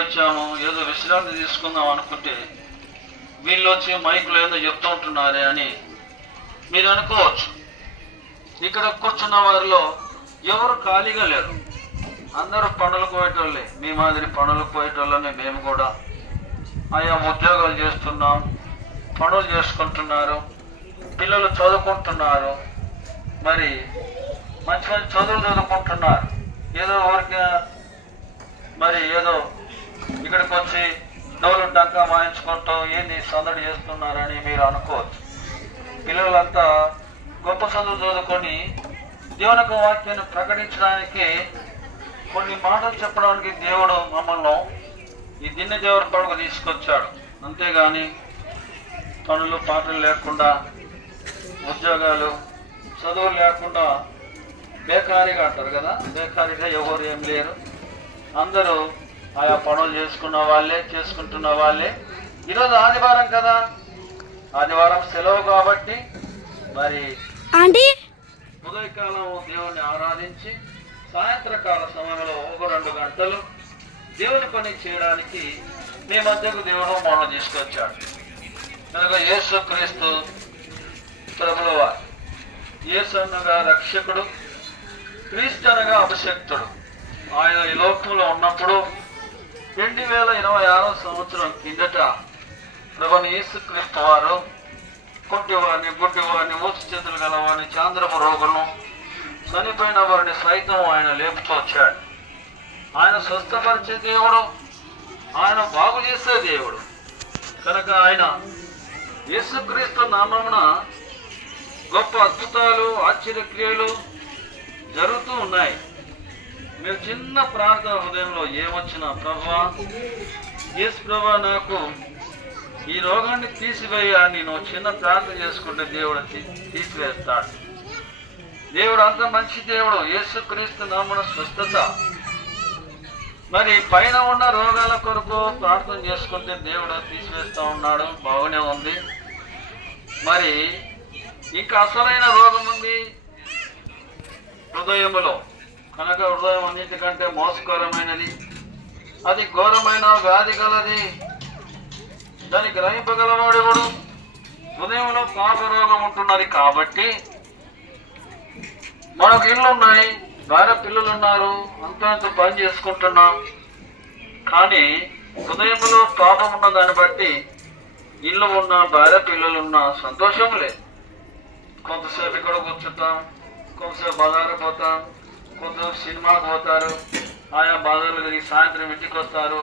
వచ్చాము, ఏదో విశ్రాంతి తీసుకుందాం అనుకుంటే వీళ్ళు వచ్చి మైకులో ఏదో చెప్తూ ఉంటున్నారే అని మీరు అనుకోవచ్చు. ఇక్కడ కూర్చున్న వారిలో ఎవరు ఖాళీగా లేరు, అందరూ పనులకు పోయేటోళ్ళే. మీ మాదిరి పనులకు పోయేటోళ్ళని మేము కూడా ఆయా ఉద్యోగాలు చేస్తున్నాం, పనులు చేసుకుంటున్నారు, పిల్లలు చదువుకుంటున్నారు, మరి మంచి మంచి చదువులు చదువుకుంటున్నారు. ఏదో ఊరికి మరి ఏదో ఇక్కడికి వచ్చి డోలు డంకా మాయించుకుంటూ ఏంది సందడి చేస్తున్నారని మీరు అనుకోవచ్చు. పిల్లలంతా గొప్ప చదువు చదువుకొని దేవుని వాక్యాన్ని ప్రకటించడానికి, కొన్ని మాటలు చెప్పడానికి దేవుడు మమ్మల్ని ఈ దిన్న దేవుడి కొరకు తీసుకొచ్చాడు. అంతేగాని పనులు పాటలు లేకుండా, ఉద్యోగాలు చదువులు లేకుండా బేకారీగా అంటారు కదా, బేకారీగా ఎవరు ఏం లేరు. అందరూ ఆయా పనులు చేసుకుంటున్న వాళ్ళే. ఈరోజు ఆదివారం కదా, ఆదివారం సెలవు కాబట్టి మరి ఉదయకాలం దేవుణ్ణి ఆరాధించి సాయంత్రకాల సమయంలో 1-2 గంటలు దేవుని పని చేయడానికి మీ మధ్యకు దేవుడు మనం తీసుకొచ్చాడు. కనుక యేసు క్రీస్తు ప్రభువు వారు, యేసు అనగా రక్షకుడు, క్రీస్తు అనగా అభిషక్తుడు. ఆయన ఈ లోకంలో ఉన్నప్పుడు 2026 సంవత్సరం కిందట ప్రభుని యేసు క్రీస్తు వారు కుంటివారిని, గుడ్డివారిని, ఊచి చేతులు గలవారిని, చాంద్రపు రోగులను, చనిపోయిన వారిని సైతం ఆయన లేపుతూ వచ్చాడు. ఆయన స్వస్థపరిచే దేవుడు, ఆయన బాగు చేసే దేవుడు. కనుక ఆయన యేసుక్రీస్తు నామమున గొప్ప అద్భుతాలు, ఆశ్చర్యక్రియలు జరుగుతూ ఉన్నాయి. మీరు చిన్న ప్రార్థన హృదయంలో ఏమొచ్చినా, ప్రభువా, యేసు ప్రభువా, నాకు ఈ రోగాన్ని తీసివేయ అని నువ్వు చిన్న ప్రార్థన చేసుకుంటే దేవుడు తీసివేస్తాడు. దేవుడు అంత మంచి దేవుడు. యేసుక్రీస్తు నామమున స్వస్థత. మరి పైన ఉన్న రోగాల కొరకు ప్రార్థన చేసుకుంటే దేవుడు తీసివేస్తూ ఉన్నాడు, బాగానే ఉంది. మరి ఇంకా అసలైన రోగం ఉంది హృదయములో. కనుక హృదయం అన్నిటికంటే మోసకరమైనది, అది ఘోరమైన వ్యాధి గలది, దాన్ని గ్రహింపగలవాడెవడు? హృదయంలో పాప రోగం ఉంటున్నది. కాబట్టి మనకు ఇళ్ళు ఉన్నాయి, భార్య పిల్లలు ఉన్నారు, అంత పని చేసుకుంటున్నాం. కానీ హృదయంలో పాపం ఉన్న దాన్ని బట్టి ఇల్లు ఉన్నా, భార్య పిల్లలున్నా సంతోషం లేదు. కొంతసేపు ఇక్కడ కూర్చుంటాం, కొంతసేపు బజారు పోతాం, కొంతసేపు సినిమాకు పోతారు, ఆయా బజార్లు తిరిగి సాయంత్రం ఇంటికి వస్తారు.